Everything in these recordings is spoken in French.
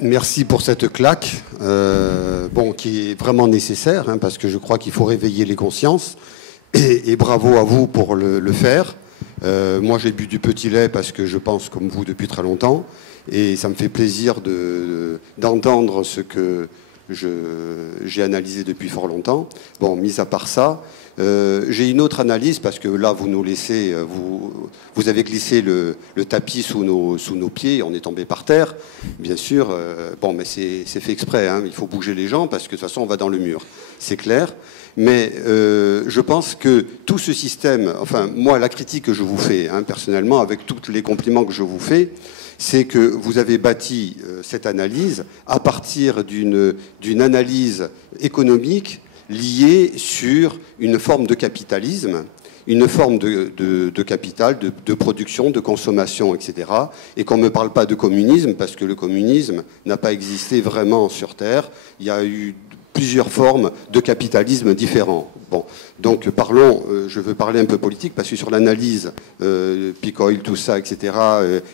Merci pour cette claque, bon, qui est vraiment nécessaire, hein, parce que je crois qu'il faut réveiller les consciences, et bravo à vous pour le faire. Moi, j'ai bu du petit lait parce que je pense comme vous depuis très longtemps, et ça me fait plaisir d'entendre ce que j'ai analysé depuis fort longtemps. Bon, mis à part ça, j'ai une autre analyse, parce que là, vous nous laissez, vous avez glissé le tapis sous nos pieds, on est tombé par terre, bien sûr. Bon, mais c'est fait exprès, hein, il faut bouger les gens, parce que de toute façon, on va dans le mur, c'est clair. Mais je pense que tout ce système, enfin, moi, la critique que je vous fais, hein, personnellement, avec tous les compliments que je vous fais, c'est que vous avez bâti cette analyse à partir d'une analyse économique liée sur une forme de capitalisme, une forme de capital, de production, de consommation, etc. Et qu'on ne me parle pas de communisme, parce que le communisme n'a pas existé vraiment sur Terre. Il y a eu plusieurs formes de capitalisme différents. Bon, donc parlons, je veux parler un peu politique, parce que sur l'analyse peak oil, tout ça, etc.,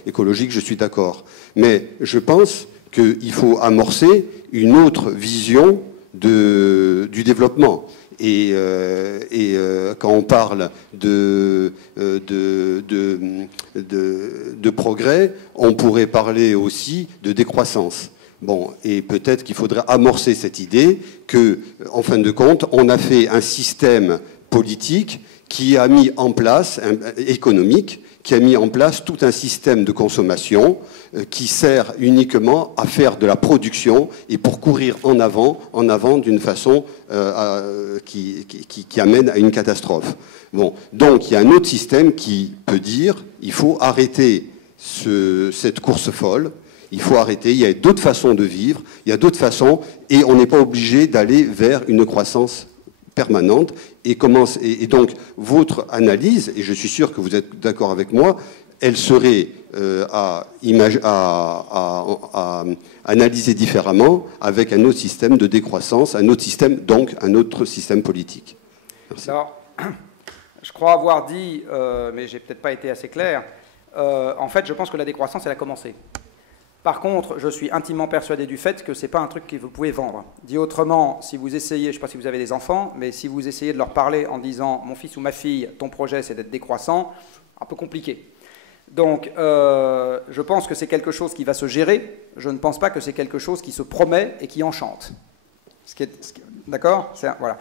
écologique, je suis d'accord. Mais je pense qu'il faut amorcer une autre vision du développement. Et quand on parle de progrès, on pourrait parler aussi de décroissance. Bon, et peut-être qu'il faudrait amorcer cette idée que, en fin de compte, on a fait un système politique qui a mis en place, économique, qui a mis en place tout un système de consommation qui sert uniquement à faire de la production et pour courir en avant d'une façon qui amène à une catastrophe. Bon, donc il y a un autre système qui peut dire il faut arrêter cette course folle. Il faut arrêter, il y a d'autres façons de vivre, il y a d'autres façons, et on n'est pas obligé d'aller vers une croissance permanente. Et donc, votre analyse, et je suis sûr que vous êtes d'accord avec moi, elle serait à analyser différemment avec un autre système de décroissance, un autre système, donc un autre système politique. Merci. Alors, je crois avoir dit, mais j'ai peut-être pas été assez clair, en fait, je pense que la décroissance, elle a commencé. Par contre, je suis intimement persuadé du fait que ce n'est pas un truc que vous pouvez vendre. Dit autrement, si vous essayez, je ne sais pas si vous avez des enfants, mais si vous essayez de leur parler en disant « mon fils ou ma fille, ton projet c'est d'être décroissant », un peu compliqué. Donc, je pense que c'est quelque chose qui va se gérer. Je ne pense pas que c'est quelque chose qui se promet et qui enchante. D'accord ? Voilà.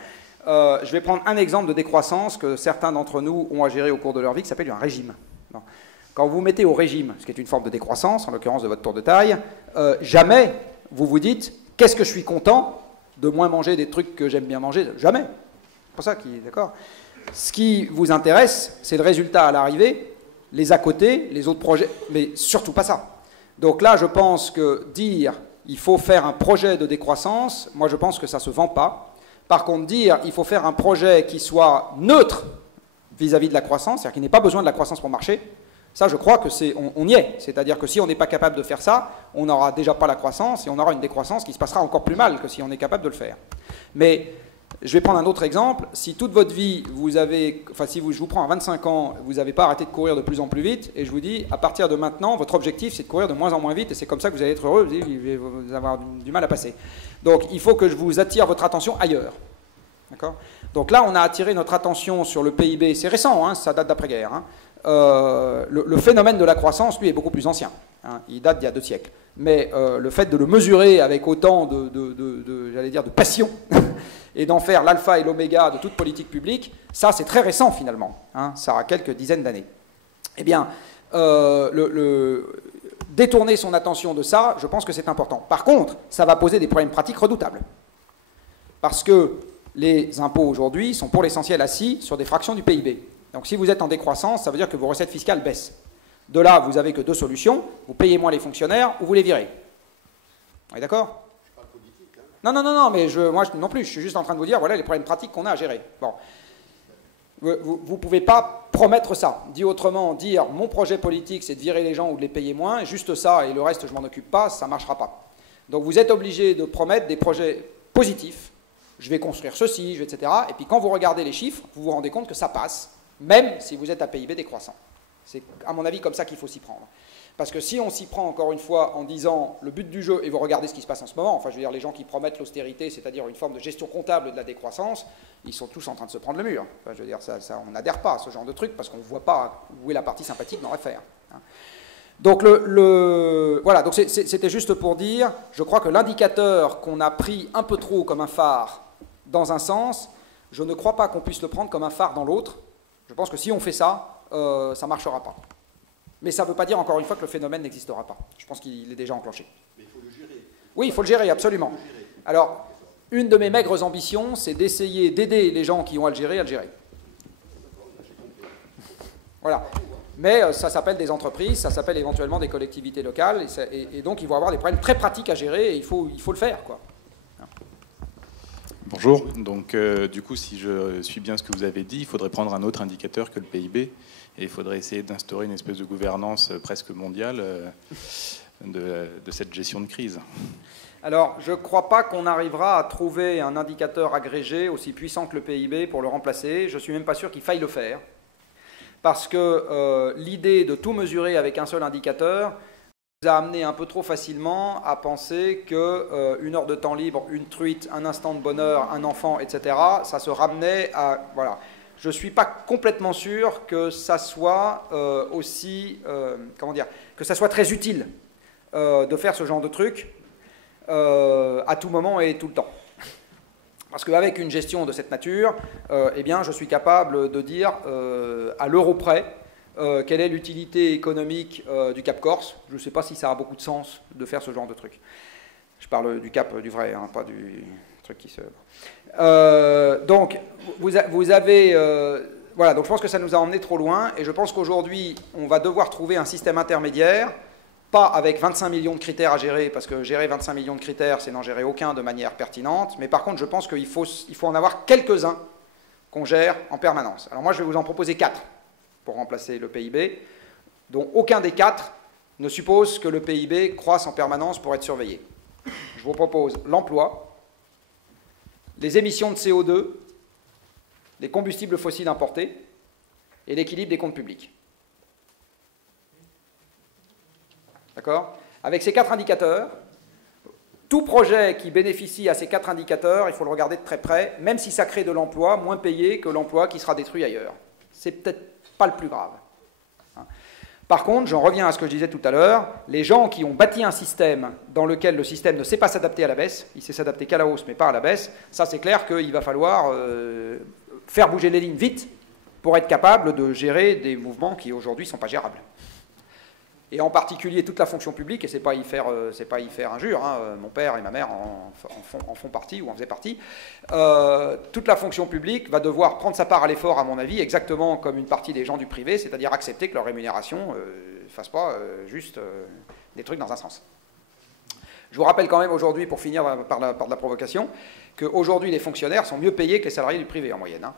Je vais prendre un exemple de décroissance que certains d'entre nous ont à gérer au cours de leur vie, qui s'appelle un régime. Non. Quand vous vous mettez au régime, ce qui est une forme de décroissance, en l'occurrence de votre tour de taille, jamais vous vous dites « qu'est-ce que je suis content de moins manger des trucs que j'aime bien manger ?» Jamais. C'est pour ça qu'il est d'accord. Ce qui vous intéresse, c'est le résultat à l'arrivée, les à côté, les autres projets, mais surtout pas ça. Donc là, je pense que dire « il faut faire un projet de décroissance », moi je pense que ça ne se vend pas. Par contre, dire « il faut faire un projet qui soit neutre vis-à-vis de la croissance », c'est-à-dire qu'il n'ait pas besoin de la croissance pour marcher, ça, je crois que on y est. C'est-à-dire que si on n'est pas capable de faire ça, on n'aura déjà pas la croissance et on aura une décroissance qui se passera encore plus mal que si on est capable de le faire. Mais je vais prendre un autre exemple. Si toute votre vie, je vous prends à 25 ans, vous n'avez pas arrêté de courir de plus en plus vite, et je vous dis, à partir de maintenant, votre objectif, c'est de courir de moins en moins vite, et c'est comme ça que vous allez être heureux, vous allez avoir du mal à passer. Donc, il faut que je vous attire votre attention ailleurs. D'accord ? Donc là, on a attiré notre attention sur le PIB. C'est récent, hein, ça date d'après-guerre, hein. Le phénomène de la croissance, lui, est beaucoup plus ancien. Hein, il date d'il y a 2 siècles. Mais le fait de le mesurer avec autant j'allais dire, de passion et d'en faire l'alpha et l'oméga de toute politique publique, ça, c'est très récent, finalement. Hein, ça a quelques dizaines d'années. Eh bien, détourner son attention de ça, je pense que c'est important. Par contre, ça va poser des problèmes pratiques redoutables. Parce que les impôts, aujourd'hui, sont pour l'essentiel assis sur des fractions du PIB. Donc si vous êtes en décroissance, ça veut dire que vos recettes fiscales baissent. De là, vous n'avez que 2 solutions. Vous payez moins les fonctionnaires ou vous les virez. On est d'accord ? Je parle politique, hein. Non, mais moi non plus. Je suis juste en train de vous dire, voilà les problèmes pratiques qu'on a à gérer. Bon. Vous ne pouvez pas promettre ça. Dit autrement, dire mon projet politique, c'est de virer les gens ou de les payer moins, juste ça et le reste, je ne m'en occupe pas, ça ne marchera pas. Donc vous êtes obligé de promettre des projets positifs. Je vais construire ceci, etc. Et puis quand vous regardez les chiffres, vous vous rendez compte que ça passe. Même si vous êtes à PIB décroissant. C'est à mon avis comme ça qu'il faut s'y prendre. Parce que si on s'y prend encore une fois en disant le but du jeu, et vous regardez ce qui se passe en ce moment, enfin je veux dire les gens qui promettent l'austérité, c'est-à-dire une forme de gestion comptable de la décroissance, ils sont tous en train de se prendre le mur. Enfin, je veux dire, on n'adhère pas à ce genre de truc parce qu'on ne voit pas où est la partie sympathique dans l'affaire. Donc voilà, donc c'était juste pour dire, je crois que l'indicateur qu'on a pris un peu trop comme un phare dans un sens, je ne crois pas qu'on puisse le prendre comme un phare dans l'autre. Je pense que si on fait ça, ça ne marchera pas. Mais ça ne veut pas dire, encore une fois, que le phénomène n'existera pas. Je pense qu'il est déjà enclenché. Mais il faut le gérer. Oui, il faut le gérer, absolument. Alors, une de mes maigres ambitions, c'est d'essayer d'aider les gens qui ont à le gérer. Voilà. Mais ça s'appelle des entreprises, ça s'appelle éventuellement des collectivités locales, et donc ils vont avoir des problèmes très pratiques à gérer, et il faut le faire, quoi. Bonjour. Donc, du coup, si je suis bien ce que vous avez dit, il faudrait prendre un autre indicateur que le PIB. Et il faudrait essayer d'instaurer une espèce de gouvernance presque mondiale de cette gestion de crise. Alors, je ne crois pas qu'on arrivera à trouver un indicateur agrégé aussi puissant que le PIB pour le remplacer. Je ne suis même pas sûr qu'il faille le faire. Parce que l'idée de tout mesurer avec un seul indicateur nous a amené un peu trop facilement à penser qu'une heure de temps libre, une truite, un instant de bonheur, un enfant, etc., ça se ramenait à... Voilà. Je ne suis pas complètement sûr que ça soit que ça soit très utile de faire ce genre de truc à tout moment et tout le temps. Parce qu'avec une gestion de cette nature, eh bien, je suis capable de dire à l'euro près quelle est l'utilité économique du Cap Corse. Je ne sais pas si ça a beaucoup de sens de faire ce genre de truc. Je parle du Cap du vrai, hein, pas du truc qui se... donc, vous avez... voilà, donc je pense que ça nous a emmené trop loin, et je pense qu'aujourd'hui, on va devoir trouver un système intermédiaire, pas avec 25 millions de critères à gérer, parce que gérer 25 millions de critères, c'est n'en gérer aucun de manière pertinente, mais par contre, je pense qu'il faut en avoir quelques-uns qu'on gère en permanence. Alors moi, je vais vous en proposer 4 pour remplacer le PIB, dont aucun des 4 ne suppose que le PIB croisse en permanence pour être surveillé. Je vous propose l'emploi, les émissions de CO2, les combustibles fossiles importés et l'équilibre des comptes publics. D'accord ? Avec ces 4 indicateurs, tout projet qui bénéficie à ces 4 indicateurs, il faut le regarder de très près, même si ça crée de l'emploi, moins payé que l'emploi qui sera détruit ailleurs. C'est peut-être pas le plus grave. Par contre, j'en reviens à ce que je disais tout à l'heure, les gens qui ont bâti un système dans lequel le système ne sait pas s'adapter à la baisse, il sait s'adapter qu'à la hausse, mais pas à la baisse, ça c'est clair qu'il va falloir faire bouger les lignes vite pour être capable de gérer des mouvements qui aujourd'hui ne sont pas gérables. Et en particulier toute la fonction publique, et c'est pas y faire injure, hein, mon père et ma mère en font partie ou en faisaient partie, toute la fonction publique va devoir prendre sa part à l'effort, à mon avis, exactement comme une partie des gens du privé, c'est-à-dire accepter que leur rémunération ne fasse pas juste des trucs dans un sens. Je vous rappelle quand même aujourd'hui, pour finir par de la provocation, qu'aujourd'hui les fonctionnaires sont mieux payés que les salariés du privé en moyenne. Hein.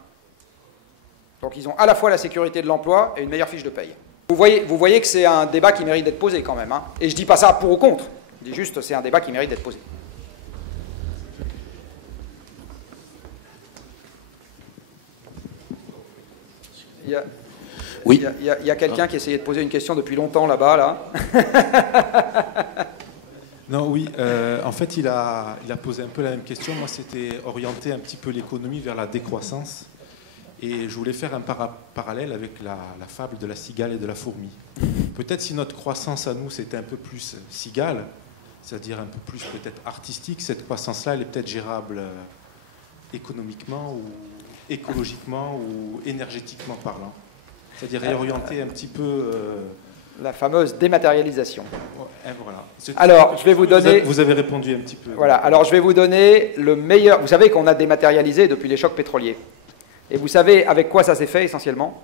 Donc ils ont à la fois la sécurité de l'emploi et une meilleure fiche de paye. Vous voyez que c'est un débat qui mérite d'être posé quand même. Hein. Et je ne dis pas ça pour ou contre, je dis juste que c'est un débat qui mérite d'être posé. Il y a quelqu'un qui essayait de poser une question depuis longtemps là-bas, là. Non, oui, en fait, il a posé un peu la même question. Moi, c'était orienter un petit peu l'économie vers la décroissance. Et je voulais faire un parallèle avec la fable de la cigale et de la fourmi. Peut-être si notre croissance à nous, c'était un peu plus cigale, c'est-à-dire un peu plus peut-être artistique, cette croissance-là, elle est peut-être gérable économiquement ou écologiquement ou énergétiquement parlant. C'est-à-dire réorienter un petit peu... La fameuse dématérialisation. Ouais, voilà. Alors, je vais vous donner... Vous avez répondu un petit peu. Voilà, alors je vais vous donner le meilleur... Vous savez qu'on a dématérialisé depuis les chocs pétroliers. Et vous savez avec quoi ça s'est fait essentiellement?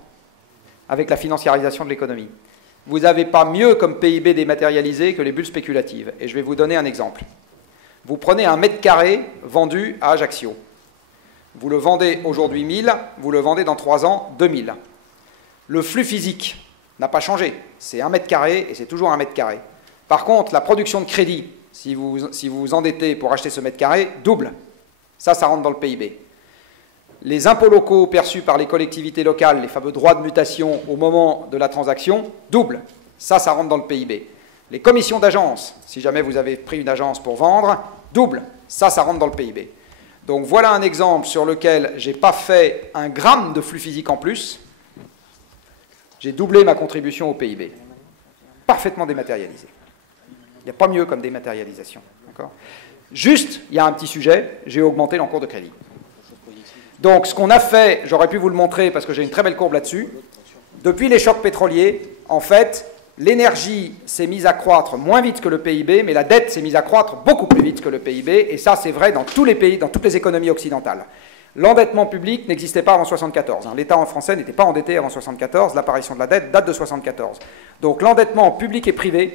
Avec la financiarisation de l'économie. Vous n'avez pas mieux comme PIB dématérialisé que les bulles spéculatives. Et je vais vous donner un exemple. Vous prenez un mètre carré vendu à Ajaccio. Vous le vendez aujourd'hui 1000, vous le vendez dans 3 ans 2000. Le flux physique n'a pas changé. C'est 1 mètre carré et c'est toujours 1 mètre carré. Par contre, la production de crédit, si vous vous endettez pour acheter ce mètre carré, double. Ça rentre dans le PIB. Les impôts locaux perçus par les collectivités locales, les fameux droits de mutation au moment de la transaction, doublent. Ça rentre dans le PIB. Les commissions d'agence, si jamais vous avez pris une agence pour vendre, doublent. Ça rentre dans le PIB. Donc voilà un exemple sur lequel je n'ai pas fait un gramme de flux physique en plus. J'ai doublé ma contribution au PIB. Parfaitement dématérialisé. Il n'y a pas mieux comme dématérialisation. Juste, il y a un petit sujet, j'ai augmenté l'encours de crédit. Donc ce qu'on a fait, j'aurais pu vous le montrer parce que j'ai une très belle courbe là-dessus. Depuis les chocs pétroliers, en fait, l'énergie s'est mise à croître moins vite que le PIB, mais la dette s'est mise à croître beaucoup plus vite que le PIB, et ça c'est vrai dans tous les pays, dans toutes les économies occidentales. L'endettement public n'existait pas avant 1974. L'État français n'était pas endetté avant 1974, l'apparition de la dette date de 1974. Donc l'endettement public et privé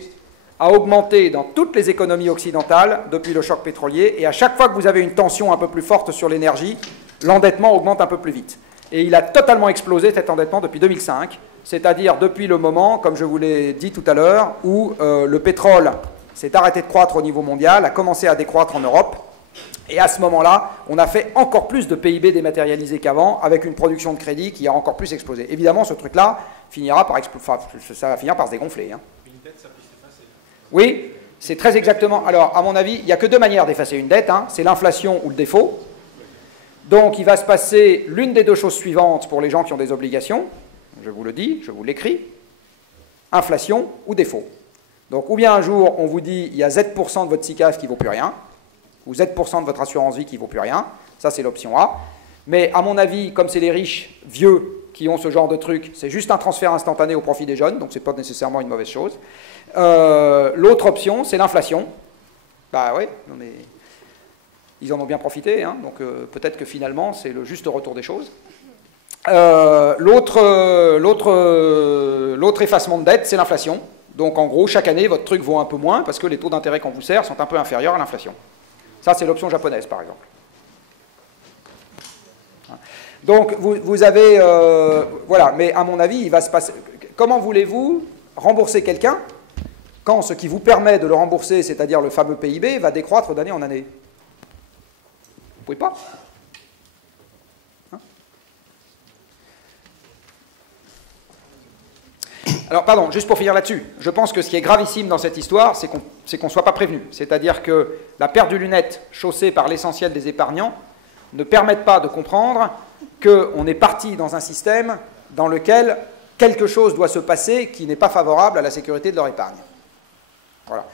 a augmenté dans toutes les économies occidentales depuis le choc pétrolier, et à chaque fois que vous avez une tension un peu plus forte sur l'énergie, l'endettement augmente un peu plus vite. Et il a totalement explosé cet endettement depuis 2005, c'est-à-dire depuis le moment, comme je vous l'ai dit tout à l'heure, où le pétrole s'est arrêté de croître au niveau mondial, a commencé à décroître en Europe, et à ce moment-là, on a fait encore plus de PIB dématérialisé qu'avant, avec une production de crédit qui a encore plus explosé. Évidemment, ce truc-là finira par ça va finir par se dégonfler. Une dette, ça peut s'effacer. Oui, c'est très exactement. Alors, à mon avis, il n'y a que deux manières d'effacer une dette, c'est l'inflation ou le défaut. Donc, il va se passer l'une des deux choses suivantes pour les gens qui ont des obligations. Je vous le dis, je vous l'écris. Inflation ou défaut. Donc, ou bien un jour, on vous dit, il y a Z% de votre SICAV qui ne vaut plus rien, ou Z% de votre assurance vie qui ne vaut plus rien. Ça, c'est l'option A. Mais à mon avis, comme c'est les riches vieux qui ont ce genre de truc, c'est juste un transfert instantané au profit des jeunes, donc ce n'est pas nécessairement une mauvaise chose. L'autre option, c'est l'inflation. Bah oui, mais ils en ont bien profité, donc peut-être que finalement, c'est le juste retour des choses. L'autre effacement de dette, c'est l'inflation. Donc en gros, chaque année, votre truc vaut un peu moins parce que les taux d'intérêt qu'on vous sert sont un peu inférieurs à l'inflation. Ça, c'est l'option japonaise, par exemple. Donc, vous avez... voilà, mais à mon avis, il va se passer... Comment voulez-vous rembourser quelqu'un quand ce qui vous permet de le rembourser, c'est-à-dire le fameux PIB, va décroître d'année en année? Vous ne pouvez pas. Alors, pardon, juste pour finir là-dessus, je pense que ce qui est gravissime dans cette histoire, c'est qu'on ne soit pas prévenu. C'est-à-dire que la paire de lunettes chaussée par l'essentiel des épargnants ne permettent pas de comprendre qu'on est parti dans un système dans lequel quelque chose doit se passer qui n'est pas favorable à la sécurité de leur épargne. Voilà.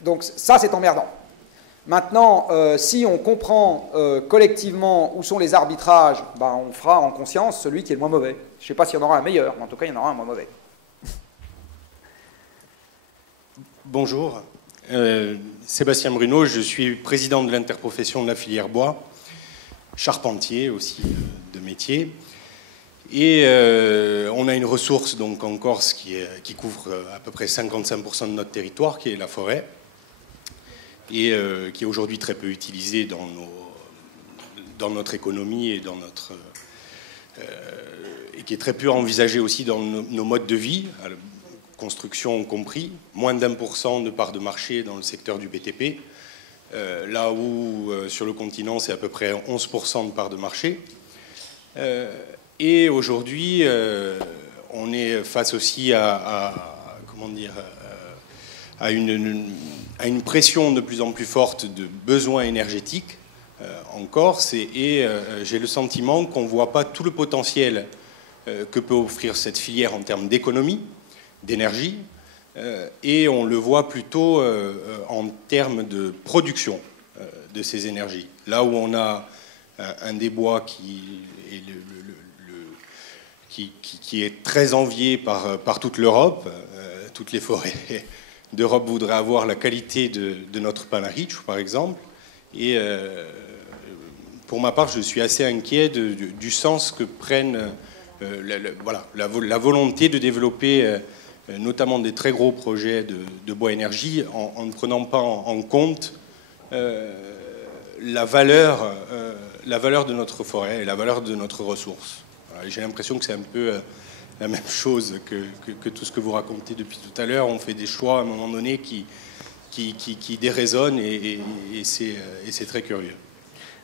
Donc ça, c'est emmerdant. Maintenant, si on comprend collectivement où sont les arbitrages, on fera en conscience celui qui est le moins mauvais. Je ne sais pas s'il y en aura un meilleur, mais en tout cas, il y en aura un moins mauvais. Bonjour, Sébastien Bruno, je suis président de l'interprofession de la filière bois, charpentier aussi de métier. Et on a une ressource donc en Corse qui couvre à peu près 55% de notre territoire, qui est la forêt, et qui est aujourd'hui très peu utilisée dans notre économie et et qui est très peu envisagée aussi dans nos modes de vie, construction compris, moins d'1% de part de marché dans le secteur du BTP, là où sur le continent c'est à peu près 11% de part de marché. Et aujourd'hui, on est face aussi à une pression de plus en plus forte de besoins énergétiques en Corse, et j'ai le sentiment qu'on ne voit pas tout le potentiel que peut offrir cette filière en termes d'économie, d'énergie, et on le voit plutôt en termes de production de ces énergies. Là où on a un des bois qui est très envié par toute l'Europe, toutes les forêts d'Europe voudraient avoir la qualité de notre Panarich, par exemple, et pour ma part, je suis assez inquiet du sens que prennent la volonté de développer notamment des très gros projets de bois énergie en ne prenant pas en compte la valeur de notre forêt et la valeur de notre ressource. Voilà, j'ai l'impression que c'est un peu la même chose que tout ce que vous racontez depuis tout à l'heure. On fait des choix à un moment donné qui déraisonnent, et c'est très curieux.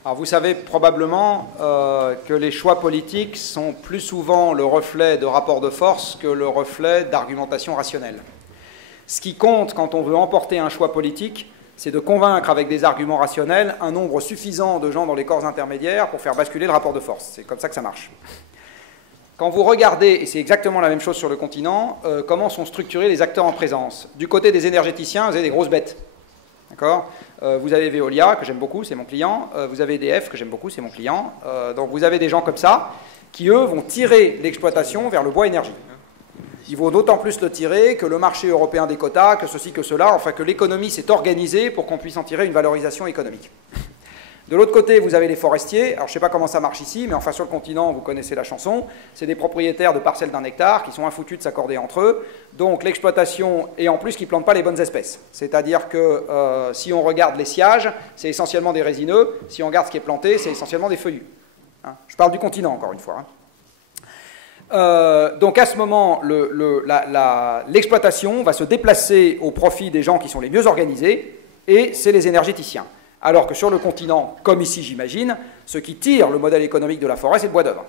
Alors vous savez probablement que les choix politiques sont plus souvent le reflet de rapports de force que le reflet d'argumentation rationnelle. Ce qui compte quand on veut emporter un choix politique, c'est de convaincre avec des arguments rationnels un nombre suffisant de gens dans les corps intermédiaires pour faire basculer le rapport de force. C'est comme ça que ça marche. Quand vous regardez, et c'est exactement la même chose sur le continent, comment sont structurés les acteurs en présence. Du côté des énergéticiens, vous avez des grosses bêtes. D'accord ? Vous avez Veolia, que j'aime beaucoup, c'est mon client. Vous avez EDF, que j'aime beaucoup, c'est mon client. Donc vous avez des gens comme ça, qui eux vont tirer l'exploitation vers le bois énergie. Il vaut d'autant plus le tirer que le marché européen des quotas, que ceci, que cela, enfin que l'économie s'est organisée pour qu'on puisse en tirer une valorisation économique. De l'autre côté, vous avez les forestiers. Alors, je ne sais pas comment ça marche ici, mais enfin, sur le continent, vous connaissez la chanson. C'est des propriétaires de parcelles d'1 hectare qui sont infoutus de s'accorder entre eux. Donc, l'exploitation, et en plus, qui ne plantent pas les bonnes espèces. C'est-à-dire que si on regarde les sciages, c'est essentiellement des résineux. Si on regarde ce qui est planté, c'est essentiellement des feuillus. Hein, je parle du continent, encore une fois. Hein. Donc, à ce moment, l'exploitation va se déplacer au profit des gens qui sont les mieux organisés, et c'est les énergéticiens. Alors que sur le continent, comme ici j'imagine, ce qui tire le modèle économique de la forêt, c'est le bois d'œuvre.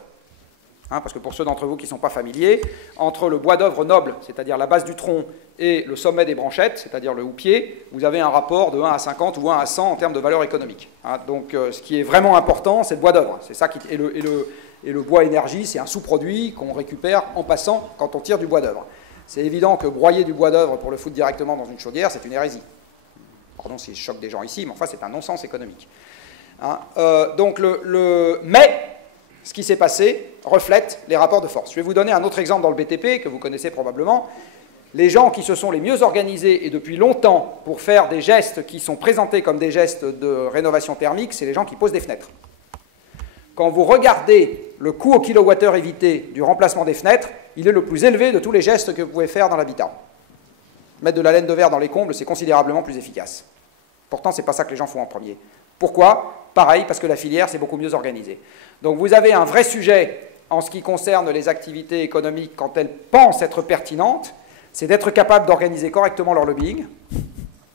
Hein, parce que pour ceux d'entre vous qui ne sont pas familiers, entre le bois d'œuvre noble, c'est-à-dire la base du tronc, et le sommet des branchettes, c'est-à-dire le houppier, vous avez un rapport de 1 à 50 ou 1 à 100 en termes de valeur économique. Hein, donc ce qui est vraiment important, c'est le bois d'œuvre. C'est ça et le bois énergie, c'est un sous-produit qu'on récupère en passant quand on tire du bois d'œuvre. C'est évident que broyer du bois d'œuvre pour le foutre directement dans une chaudière, c'est une hérésie. Pardon si je choque des gens ici, mais enfin c'est un non-sens économique. Hein, mais ce qui s'est passé reflète les rapports de force. Je vais vous donner un autre exemple dans le BTP, que vous connaissez probablement. Les gens qui se sont les mieux organisés et depuis longtemps pour faire des gestes qui sont présentés comme des gestes de rénovation thermique, c'est les gens qui posent des fenêtres. Quand vous regardez le coût au kilowattheure évité du remplacement des fenêtres, il est le plus élevé de tous les gestes que vous pouvez faire dans l'habitat. Mettre de la laine de verre dans les combles, c'est considérablement plus efficace. Pourtant, ce n'est pas ça que les gens font en premier. Pourquoi ? Pareil, parce que la filière, c'est beaucoup mieux organisé. Donc vous avez un vrai sujet en ce qui concerne les activités économiques quand elles pensent être pertinentes, c'est d'être capable d'organiser correctement leur lobbying.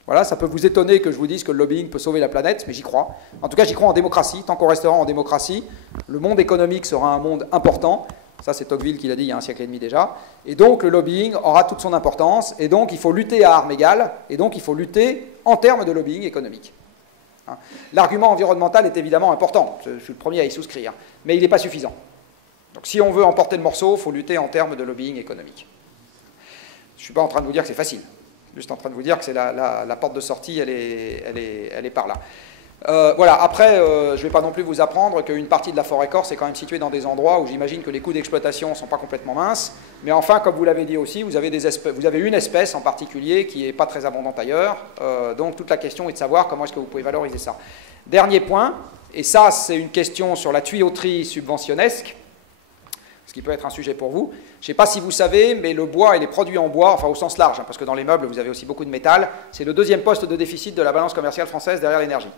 Voilà, ça peut vous étonner que je vous dise que le lobbying peut sauver la planète, mais j'y crois. En tout cas, j'y crois en démocratie. Tant qu'on restera en démocratie, le monde économique sera un monde important. Ça, c'est Tocqueville qui l'a dit il y a un siècle et demi déjà. Et donc, le lobbying aura toute son importance. Et donc, il faut lutter à armes égales. Et donc, il faut lutter en termes de lobbying économique. Hein. L'argument environnemental est évidemment important. Je suis le premier à y souscrire. Mais il n'est pas suffisant. Donc, si on veut emporter le morceau, il faut lutter en termes de lobbying économique. Je ne suis pas en train de vous dire que c'est facile. Je suis juste en train de vous dire que c'est la porte de sortie, elle est par là. Voilà, après, je ne vais pas non plus vous apprendre qu'une partie de la forêt corse est quand même située dans des endroits où j'imagine que les coûts d'exploitation ne sont pas complètement minces. Mais enfin, comme vous l'avez dit aussi, vous avez une espèce en particulier qui n'est pas très abondante ailleurs. Donc toute la question est de savoir comment est-ce que vous pouvez valoriser ça. Dernier point, et ça c'est une question sur la tuyauterie subventionnesque, ce qui peut être un sujet pour vous. Je ne sais pas si vous savez, mais le bois et les produits en bois, enfin au sens large, hein, parce que dans les meubles vous avez aussi beaucoup de métal, c'est le deuxième poste de déficit de la balance commerciale française derrière l'énergie.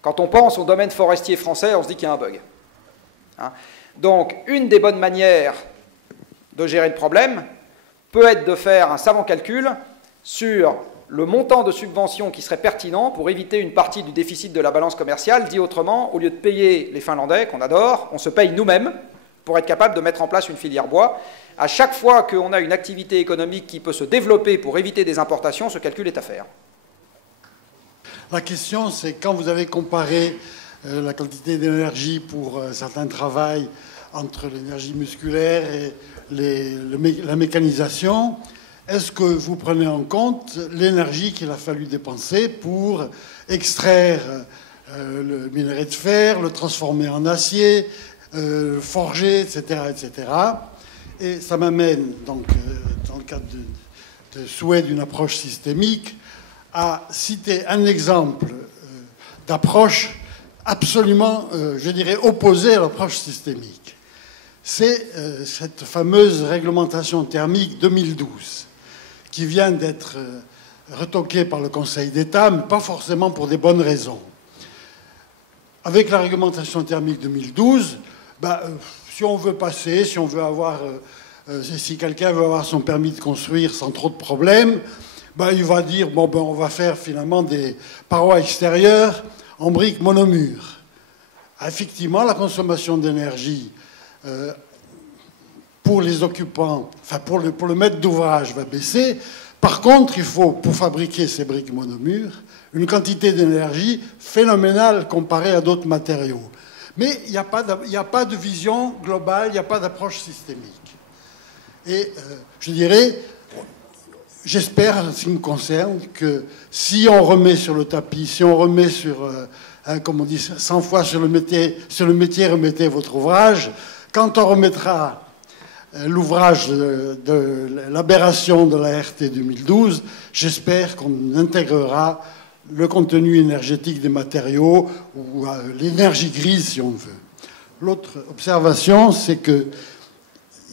Quand on pense au domaine forestier français, on se dit qu'il y a un bug. Hein. Donc, une des bonnes manières de gérer le problème peut être de faire un savant calcul sur le montant de subvention qui serait pertinent pour éviter une partie du déficit de la balance commerciale. Dit autrement, au lieu de payer les Finlandais, qu'on adore, on se paye nous-mêmes pour être capable de mettre en place une filière bois. À chaque fois qu'on a une activité économique qui peut se développer pour éviter des importations, ce calcul est à faire. La question, c'est quand vous avez comparé la quantité d'énergie pour certains travails entre l'énergie musculaire et la mécanisation, est-ce que vous prenez en compte l'énergie qu'il a fallu dépenser pour extraire le minerai de fer, le transformer en acier, le forger, etc., etc. Et ça m'amène, donc, dans le cadre de souhait d'une approche systémique, à citer un exemple d'approche absolument, je dirais, opposée à l'approche systémique. C'est cette fameuse réglementation thermique 2012, qui vient d'être retoquée par le Conseil d'État, mais pas forcément pour des bonnes raisons. Avec la réglementation thermique 2012, si on veut passer, si quelqu'un veut avoir son permis de construire sans trop de problèmes, Ben, il va dire, bon, ben, on va faire finalement des parois extérieures en briques monomures. Effectivement, la consommation d'énergie pour les occupants, enfin pour le maître d'ouvrage va baisser. Par contre, il faut, pour fabriquer ces briques monomures, une quantité d'énergie phénoménale comparée à d'autres matériaux. Mais il n'y a pas de vision globale, il n'y a pas d'approche systémique. Et je dirais, j'espère, en ce qui me concerne, que si on remet sur le tapis, si on remet sur, comme on dit 100 fois sur le métier, remettez votre ouvrage, quand on remettra l'ouvrage de l'aberration de la RT 2012, j'espère qu'on intégrera le contenu énergétique des matériaux ou l'énergie grise, si on veut. L'autre observation, c'est que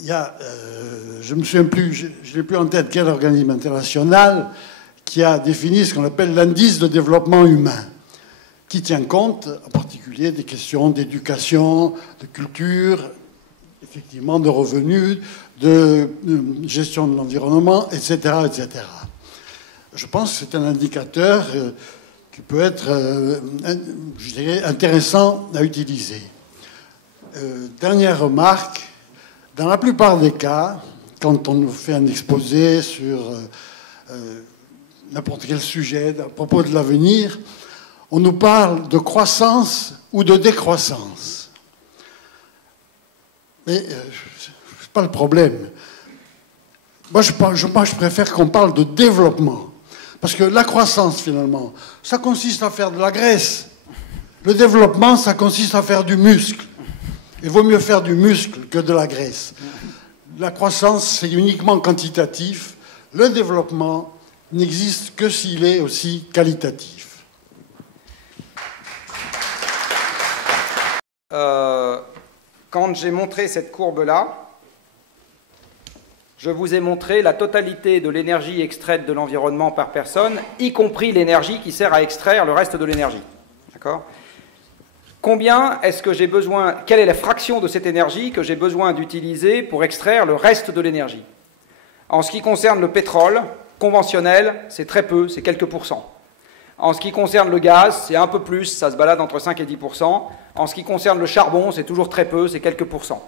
il y a, je ne me souviens plus, je n'ai plus en tête quel organisme international qui a défini ce qu'on appelle l'indice de développement humain, qui tient compte en particulier des questions d'éducation, de culture, effectivement de revenus, de gestion de l'environnement, etc., etc. Je pense que c'est un indicateur qui peut être, je dirais, intéressant à utiliser. Dernière remarque, dans la plupart des cas, quand on nous fait un exposé sur n'importe quel sujet à propos de l'avenir, on nous parle de croissance ou de décroissance. Mais c'est pas le problème. Moi, je préfère qu'on parle de développement. Parce que la croissance, finalement, ça consiste à faire de la graisse. Le développement, ça consiste à faire du muscle. Il vaut mieux faire du muscle que de la graisse. La croissance, c'est uniquement quantitatif. Le développement n'existe que s'il est aussi qualitatif. Quand j'ai montré cette courbe-là, je vous ai montré la totalité de l'énergie extraite de l'environnement par personne, y compris l'énergie qui sert à extraire le reste de l'énergie. D'accord ? Combien est-ce que j'ai besoin, quelle est la fraction de cette énergie que j'ai besoin d'utiliser pour extraire le reste de l'énergie? En ce qui concerne le pétrole conventionnel, c'est très peu, c'est quelques pourcents. En ce qui concerne le gaz, c'est un peu plus, ça se balade entre 5 et 10%. En ce qui concerne le charbon, c'est toujours très peu, c'est quelques pourcents.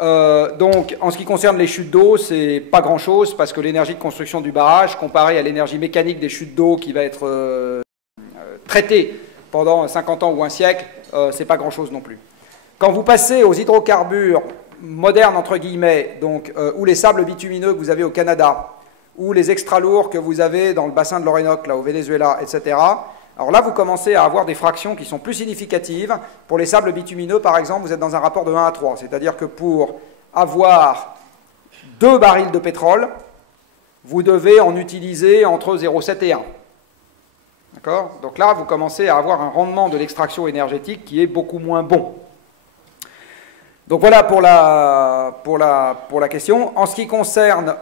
Donc, en ce qui concerne les chutes d'eau, c'est pas grand-chose, parce que l'énergie de construction du barrage, comparée à l'énergie mécanique des chutes d'eau qui va être traitée pendant 50 ans ou un siècle, c'est pas grand-chose non plus. Quand vous passez aux hydrocarbures modernes, entre guillemets, donc, ou les sables bitumineux que vous avez au Canada, ou les extra lourds que vous avez dans le bassin de l'Orénoque, là, au Venezuela, etc., alors là, vous commencez à avoir des fractions qui sont plus significatives. Pour les sables bitumineux, par exemple, vous êtes dans un rapport de 1 à 3. C'est-à-dire que pour avoir 2 barils de pétrole, vous devez en utiliser entre 0,7 et 1. D'accord ? Donc là, vous commencez à avoir un rendement de l'extraction énergétique qui est beaucoup moins bon. Donc voilà pour la question. En ce qui concerne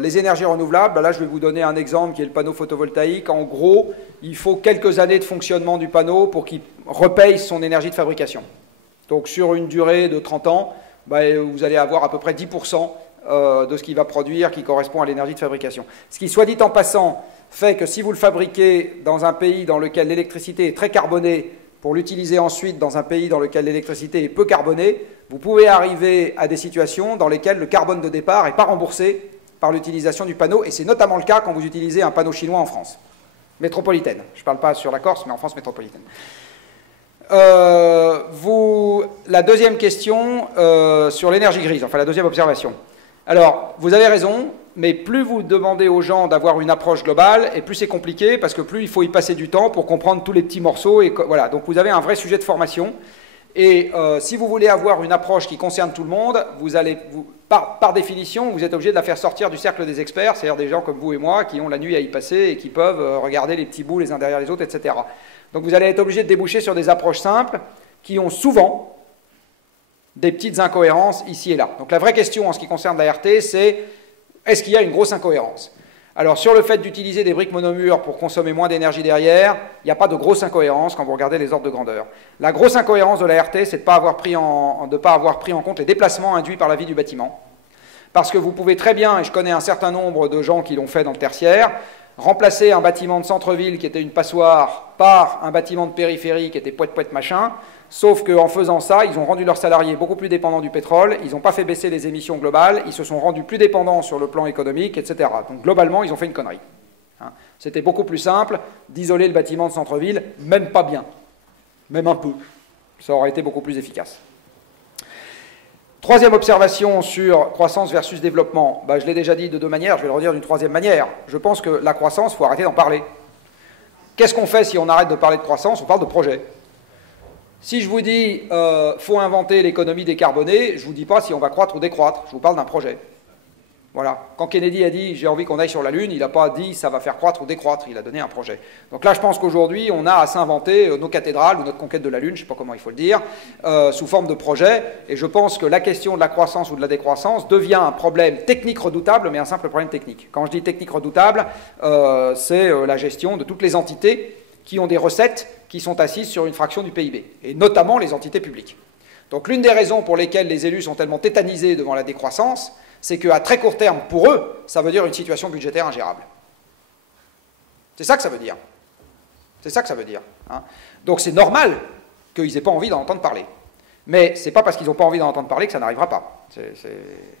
les énergies renouvelables, là je vais vous donner un exemple qui est le panneau photovoltaïque. En gros, il faut quelques années de fonctionnement du panneau pour qu'il repaye son énergie de fabrication. Donc sur une durée de 30 ans, vous allez avoir à peu près 10% de ce qu'il va produire qui correspond à l'énergie de fabrication. Ce qui, soit dit en passant, fait que si vous le fabriquez dans un pays dans lequel l'électricité est très carbonée, pour l'utiliser ensuite dans un pays dans lequel l'électricité est peu carbonée, vous pouvez arriver à des situations dans lesquelles le carbone de départ n'est pas remboursé par l'utilisation du panneau, et c'est notamment le cas quand vous utilisez un panneau chinois en France métropolitaine. Je ne parle pas sur la Corse, mais en France métropolitaine. La deuxième question sur l'énergie grise, enfin la deuxième observation. Alors, vous avez raison, mais plus vous demandez aux gens d'avoir une approche globale, et plus c'est compliqué, parce que plus il faut y passer du temps pour comprendre tous les petits morceaux. Et voilà. Donc vous avez un vrai sujet de formation. Et si vous voulez avoir une approche qui concerne tout le monde, par définition, vous êtes obligé de la faire sortir du cercle des experts, c'est-à-dire des gens comme vous et moi qui ont la nuit à y passer et qui peuvent regarder les petits bouts les uns derrière les autres, etc. Donc vous allez être obligé de déboucher sur des approches simples qui ont souvent des petites incohérences ici et là. Donc la vraie question en ce qui concerne la RT, c'est est-ce qu'il y a une grosse incohérence? Alors sur le fait d'utiliser des briques monomures pour consommer moins d'énergie derrière, il n'y a pas de grosse incohérence quand vous regardez les ordres de grandeur. La grosse incohérence de la RT, c'est de ne pas avoir pris en compte les déplacements induits par la vie du bâtiment. Parce que vous pouvez très bien, et je connais un certain nombre de gens qui l'ont fait dans le tertiaire, remplacer un bâtiment de centre-ville qui était une passoire par un bâtiment de périphérie qui était poète-poète machin, sauf qu'en faisant ça, ils ont rendu leurs salariés beaucoup plus dépendants du pétrole, ils n'ont pas fait baisser les émissions globales, ils se sont rendus plus dépendants sur le plan économique, etc. Donc globalement, ils ont fait une connerie. Hein. C'était beaucoup plus simple d'isoler le bâtiment de centre-ville, même pas bien, même un peu. Ça aurait été beaucoup plus efficace. Troisième observation sur croissance versus développement. Je l'ai déjà dit de deux manières, je vais le redire d'une troisième manière. Je pense que la croissance, il faut arrêter d'en parler. Qu'est-ce qu'on fait si on arrête de parler de croissance? On parle de projet. Si je vous dis faut inventer l'économie décarbonée, je ne vous dis pas si on va croître ou décroître, je vous parle d'un projet. Voilà. Quand Kennedy a dit « j'ai envie qu'on aille sur la Lune », il n'a pas dit « ça va faire croître ou décroître », il a donné un projet. Donc là, je pense qu'aujourd'hui, on a à s'inventer nos cathédrales ou notre conquête de la Lune, je ne sais pas comment il faut le dire, sous forme de projet. Et je pense que la question de la croissance ou de la décroissance devient un problème technique redoutable, mais un simple problème technique. Quand je dis technique redoutable, c'est la gestion de toutes les entités qui ont des recettes qui sont assises sur une fraction du PIB, et notamment les entités publiques. Donc l'une des raisons pour lesquelles les élus sont tellement tétanisés devant la décroissance, c'est qu'à très court terme, pour eux, ça veut dire une situation budgétaire ingérable. C'est ça que ça veut dire. C'est ça que ça veut dire. Hein. Donc c'est normal qu'ils n'aient pas envie d'en entendre parler. Mais ce n'est pas parce qu'ils n'ont pas envie d'en entendre parler que ça n'arrivera pas.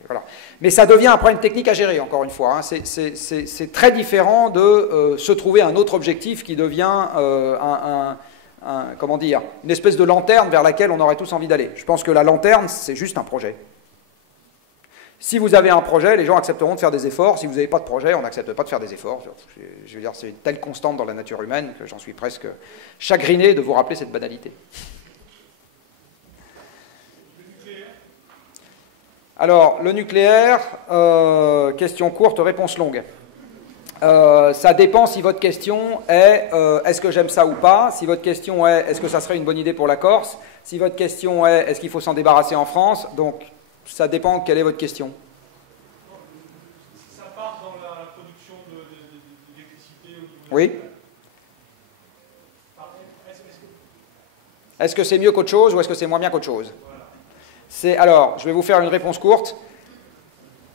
Voilà. Mais ça devient un problème technique à gérer, encore une fois. Hein. C'est très différent de se trouver un autre objectif qui devient comment dire, une espèce de lanterne vers laquelle on aurait tous envie d'aller. Je pense que la lanterne, c'est juste un projet. Si vous avez un projet, les gens accepteront de faire des efforts. Si vous n'avez pas de projet, on n'accepte pas de faire des efforts. Je veux dire, c'est une telle constante dans la nature humaine que j'en suis presque chagriné de vous rappeler cette banalité. Alors, le nucléaire, question courte, réponse longue. Ça dépend si votre question est est-ce que j'aime ça ou pas? Si votre question est est-ce que ça serait une bonne idée pour la Corse? Si votre question est est-ce qu'il faut s'en débarrasser en France? Donc, ça dépend quelle est votre question. Ça part dans la production d'électricité. Oui. Est-ce que c'est mieux qu'autre chose ou est-ce que c'est moins bien qu'autre chose? Alors, je vais vous faire une réponse courte.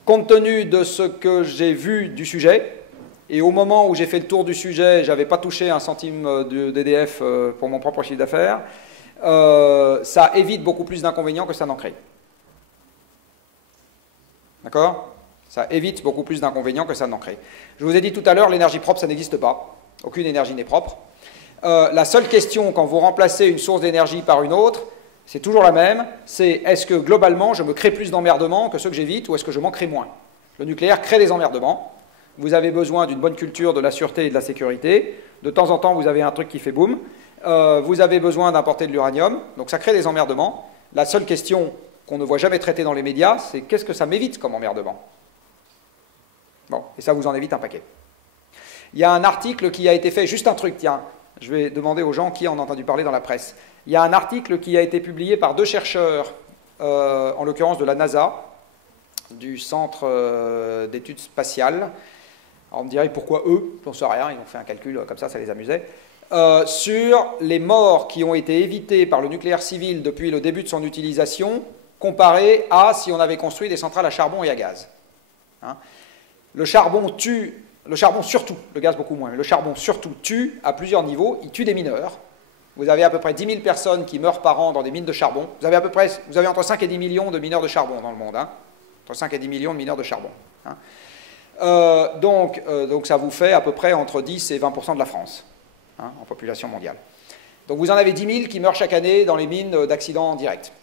Compte tenu de ce que j'ai vu du sujet, et au moment où j'ai fait le tour du sujet, je n'avais pas touché un centime d'EDF pour mon propre chiffre d'affaires, ça évite beaucoup plus d'inconvénients que ça n'en crée. D'accord? Ça évite beaucoup plus d'inconvénients que ça n'en crée. Je vous ai dit tout à l'heure, l'énergie propre, ça n'existe pas. Aucune énergie n'est propre. La seule question, quand vous remplacez une source d'énergie par une autre, c'est toujours la même, c'est est-ce que globalement, je me crée plus d'emmerdements que ceux que j'évite ou est-ce que je m'en crée moins? Le nucléaire crée des emmerdements. Vous avez besoin d'une bonne culture de la sûreté et de la sécurité. De temps en temps, vous avez un truc qui fait boum. Vous avez besoin d'importer de l'uranium. Donc ça crée des emmerdements. La seule question qu'on ne voit jamais traiter dans les médias, c'est qu'est-ce que ça m'évite comme emmerdement? Bon, et ça vous en évite un paquet. Il y a un article qui a été fait, juste un truc, tiens, je vais demander aux gens qui en ont entendu parler dans la presse. Il y a un article qui a été publié par deux chercheurs, en l'occurrence de la NASA, du Centre d'études spatiales. Alors on me dirait pourquoi eux, j'en sais rien, ils ont fait un calcul comme ça les amusait. Sur les morts qui ont été évitées par le nucléaire civil depuis le début de son utilisation, comparé à si on avait construit des centrales à charbon et à gaz. Hein? Le charbon tue, le charbon surtout, le gaz beaucoup moins, mais le charbon surtout tue à plusieurs niveaux, il tue des mineurs. Vous avez à peu près 10 000 personnes qui meurent par an dans des mines de charbon. Vous avez entre 5 et 10 millions de mineurs de charbon dans le monde. Hein? Entre 5 et 10 millions de mineurs de charbon. Hein? Donc ça vous fait à peu près entre 10 et 20% de la France, hein, en population mondiale. Donc vous en avez 10 000 qui meurent chaque année dans les mines d'accidents directs.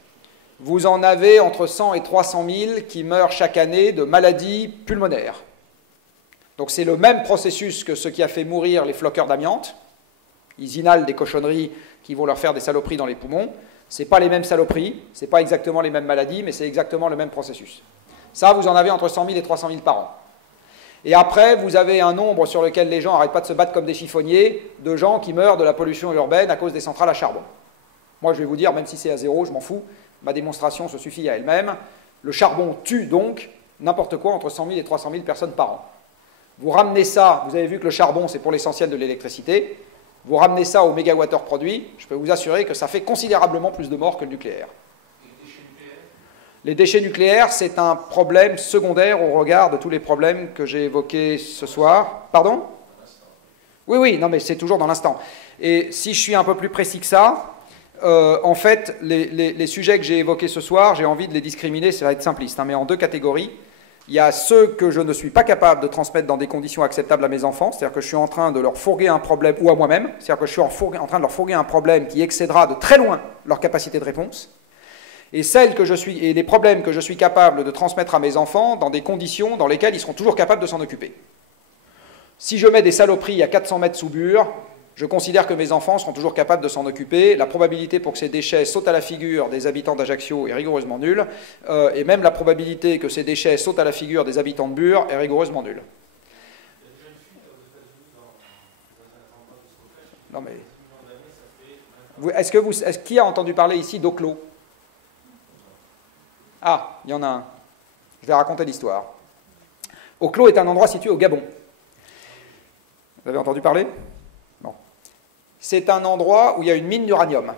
Vous en avez entre 100 et 300 000 qui meurent chaque année de maladies pulmonaires. Donc c'est le même processus que ce qui a fait mourir les floqueurs d'amiante. Ils inhalent des cochonneries qui vont leur faire des saloperies dans les poumons. Ce n'est pas les mêmes saloperies, ce n'est pas exactement les mêmes maladies, mais c'est exactement le même processus. Ça, vous en avez entre 100 000 et 300 000 par an. Et après, vous avez un nombre sur lequel les gens n'arrêtent pas de se battre comme des chiffonniers, de gens qui meurent de la pollution urbaine à cause des centrales à charbon. Moi, je vais vous dire, même si c'est à zéro, je m'en fous, ma démonstration se suffit à elle-même. Le charbon tue donc n'importe quoi entre 100 000 et 300 000 personnes par an. Vous ramenez ça, vous avez vu que le charbon, c'est pour l'essentiel de l'électricité, vous ramenez ça au mégawattheure produit, je peux vous assurer que ça fait considérablement plus de morts que le nucléaire. Les déchets nucléaires, c'est un problème secondaire au regard de tous les problèmes que j'ai évoqués ce soir. Pardon? Oui, oui, non, mais c'est toujours dans l'instant. Et si je suis un peu plus précis que ça, en fait, les sujets que j'ai évoqués ce soir, j'ai envie de les discriminer, ça va être simpliste, hein, mais en deux catégories. Il y a ceux que je ne suis pas capable de transmettre dans des conditions acceptables à mes enfants, c'est-à-dire que je suis en train de leur fourguer un problème, ou à moi-même, c'est-à-dire que je suis en train de leur fourguer un problème qui excédera de très loin leur capacité de réponse, et les problèmes que je suis capable de transmettre à mes enfants dans des conditions dans lesquelles ils seront toujours capables de s'en occuper. Si je mets des saloperies à 400 mètres sous Bure, je considère que mes enfants seront toujours capables de s'en occuper. La probabilité pour que ces déchets sautent à la figure des habitants d'Ajaccio est rigoureusement nulle. Et même la probabilité que ces déchets sautent à la figure des habitants de Bure est rigoureusement nulle. Non mais... Qui a entendu parler ici d'Auclos? Ah, il y en a un. Je vais raconter l'histoire. Auclos est un endroit situé au Gabon. Vous avez entendu parler? Bon. C'est un endroit où il y a une mine d'uranium.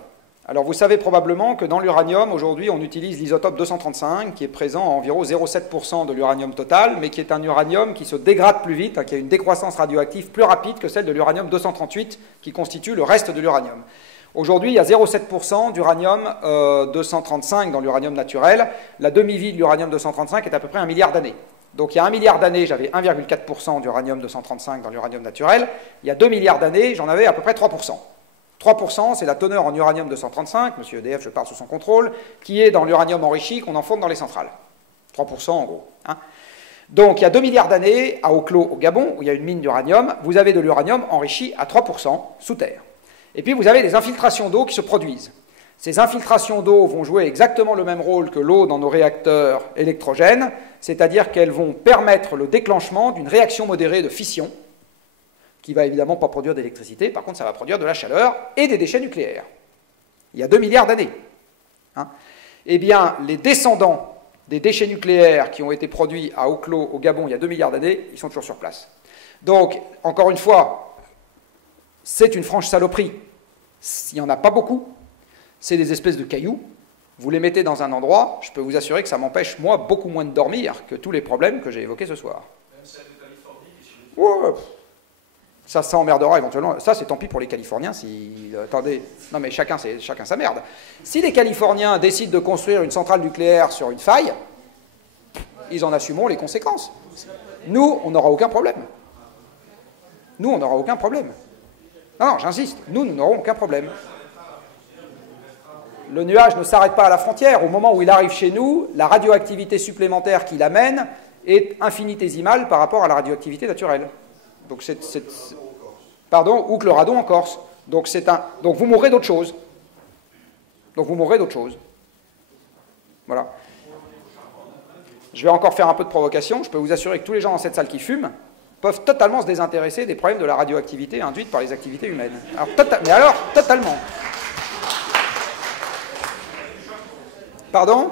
Alors vous savez probablement que dans l'uranium, aujourd'hui, on utilise l'isotope 235, qui est présent à environ 0,7% de l'uranium total, mais qui est un uranium qui se dégrade plus vite, qui a une décroissance radioactive plus rapide que celle de l'uranium 238, qui constitue le reste de l'uranium. Aujourd'hui, il y a 0,7% d'uranium 235 dans l'uranium naturel. La demi-vie de l'uranium 235 est à peu près 1 milliard d'années. Donc il y a 1 milliard d'années, j'avais 1,4% d'uranium 235 dans l'uranium naturel. Il y a 2 milliards d'années, j'en avais à peu près 3%. 3%, c'est la teneur en uranium 235, monsieur EDF, je parle sous son contrôle, qui est dans l'uranium enrichi qu'on enfonce dans les centrales. 3% en gros. Hein. Donc il y a 2 milliards d'années, à Auclos, au Gabon, où il y a une mine d'uranium, vous avez de l'uranium enrichi à 3% sous terre. Et puis vous avez des infiltrations d'eau qui se produisent. Ces infiltrations d'eau vont jouer exactement le même rôle que l'eau dans nos réacteurs électrogènes, c'est-à-dire qu'elles vont permettre le déclenchement d'une réaction modérée de fission, qui ne va évidemment pas produire d'électricité, par contre ça va produire de la chaleur et des déchets nucléaires. Il y a 2 milliards d'années. Hein. Eh bien, les descendants des déchets nucléaires qui ont été produits à Auclos, au Gabon, il y a 2 milliards d'années, ils sont toujours sur place. Donc, encore une fois, c'est une franche saloperie. Il n'y en a pas beaucoup. C'est des espèces de cailloux. Vous les mettez dans un endroit, je peux vous assurer que ça m'empêche, moi, beaucoup moins de dormir que tous les problèmes que j'ai évoqués ce soir. Même celle de Californie, ouais. Ça emmerdera éventuellement. Ça, c'est tant pis pour les Californiens. Attendez, non mais chacun sa merde. Si les Californiens décident de construire une centrale nucléaire sur une faille, ils en assumeront les conséquences. Nous, on n'aura aucun problème. Nous, on n'aura aucun problème. Non, j'insiste, nous n'aurons aucun problème. Le nuage ne s'arrête pas à la frontière. Au moment où il arrive chez nous, la radioactivité supplémentaire qu'il amène est infinitésimale par rapport à la radioactivité naturelle. Donc pardon, ou que le radon en Corse. Donc vous mourrez d'autre chose. Voilà. Je vais encore faire un peu de provocation. Je peux vous assurer que tous les gens dans cette salle qui fument peuvent totalement se désintéresser des problèmes de la radioactivité induite par les activités humaines. Alors, totalement. Pardon?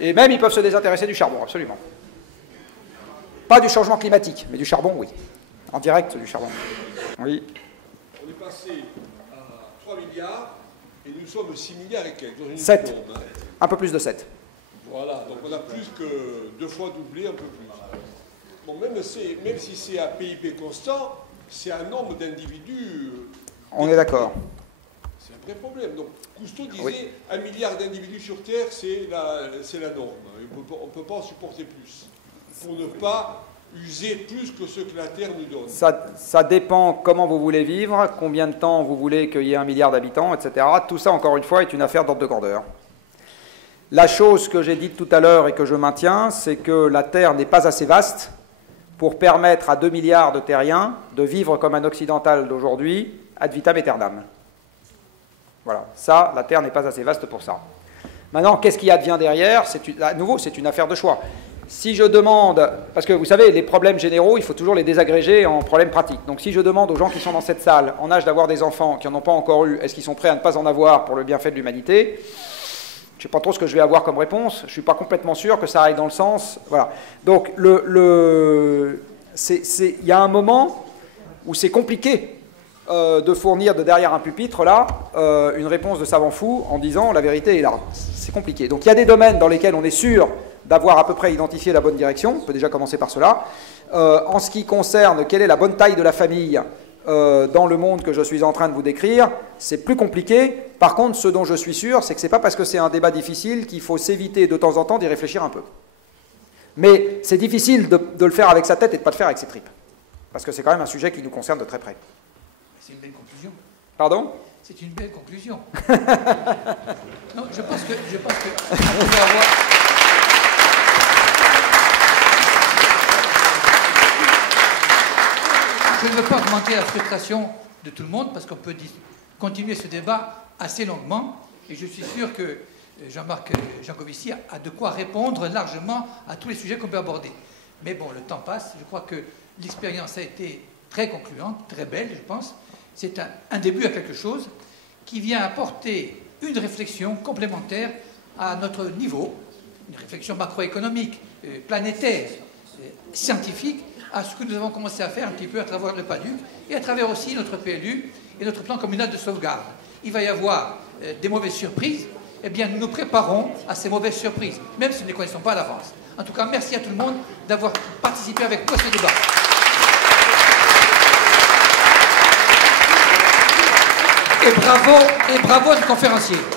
Et même, ils peuvent se désintéresser du charbon, absolument. Pas du changement climatique, mais du charbon, oui. En direct, du charbon. Oui. On est passé à 3 milliards et nous sommes 6 milliards et quelques. 7. Un peu plus de 7. Voilà, donc on a plus que 2 fois doublé, un peu plus. Bon, même si c'est un PIB constant, c'est un nombre d'individus. On est d'accord. C'est un vrai problème. Donc, Cousteau disait 1 milliard d'individus sur Terre, c'est la norme. On ne peut pas en supporter plus. Pour ne pas user plus que ce que la Terre nous donne. Ça dépend comment vous voulez vivre, combien de temps vous voulez qu'il y ait 1 milliard d'habitants, etc. Tout ça, encore une fois, est une affaire d'ordre de grandeur. La chose que j'ai dite tout à l'heure et que je maintiens, c'est que la Terre n'est pas assez vaste pour permettre à 2 milliards de terriens de vivre comme un occidental d'aujourd'hui, ad vitam aeternam. Voilà, ça, la Terre n'est pas assez vaste pour ça. Maintenant, qu'est-ce qui advient derrière? À nouveau, c'est une affaire de choix. Si je demande, parce que vous savez, les problèmes généraux, il faut toujours les désagréger en problèmes pratiques. Donc si je demande aux gens qui sont dans cette salle, en âge d'avoir des enfants, qui n'en ont pas encore eu, est-ce qu'ils sont prêts à ne pas en avoir pour le bienfait de l'humanité? Je ne sais pas trop ce que je vais avoir comme réponse. Je ne suis pas complètement sûr que ça aille dans le sens. Voilà. Donc il y a un moment où c'est compliqué de fournir de derrière un pupitre, là, une réponse de savant fou en disant la vérité est là. C'est compliqué. Donc il y a des domaines dans lesquels on est sûr d'avoir à peu près identifié la bonne direction. On peut déjà commencer par cela. En ce qui concerne quelle est la bonne taille de la famille dans le monde que je suis en train de vous décrire, c'est plus compliqué. Par contre, ce dont je suis sûr, c'est que ce n'est pas parce que c'est un débat difficile qu'il faut s'éviter de temps en temps d'y réfléchir un peu. Mais c'est difficile de le faire avec sa tête et de ne pas le faire avec ses tripes. Parce que c'est quand même un sujet qui nous concerne de très près. C'est une belle conclusion. Pardon ? C'est une belle conclusion. Non, je pense que on peut avoir... Je ne veux pas augmenter la frustration de tout le monde parce qu'on peut continuer ce débat assez longuement et je suis sûr que Jean-Marc Jancovici a de quoi répondre largement à tous les sujets qu'on peut aborder. Mais bon, le temps passe. Je crois que l'expérience a été très concluante, très belle, je pense. C'est un début à quelque chose qui vient apporter une réflexion complémentaire à notre niveau, une réflexion macroéconomique, planétaire, scientifique, à ce que nous avons commencé à faire un petit peu à travers le PADUC et à travers aussi notre PLU et notre plan communal de sauvegarde. Il va y avoir des mauvaises surprises. Eh bien, nous nous préparons à ces mauvaises surprises, même si nous ne les connaissons pas à l'avance. En tout cas, merci à tout le monde d'avoir participé avec nous à ce débat. Et bravo aux conférenciers.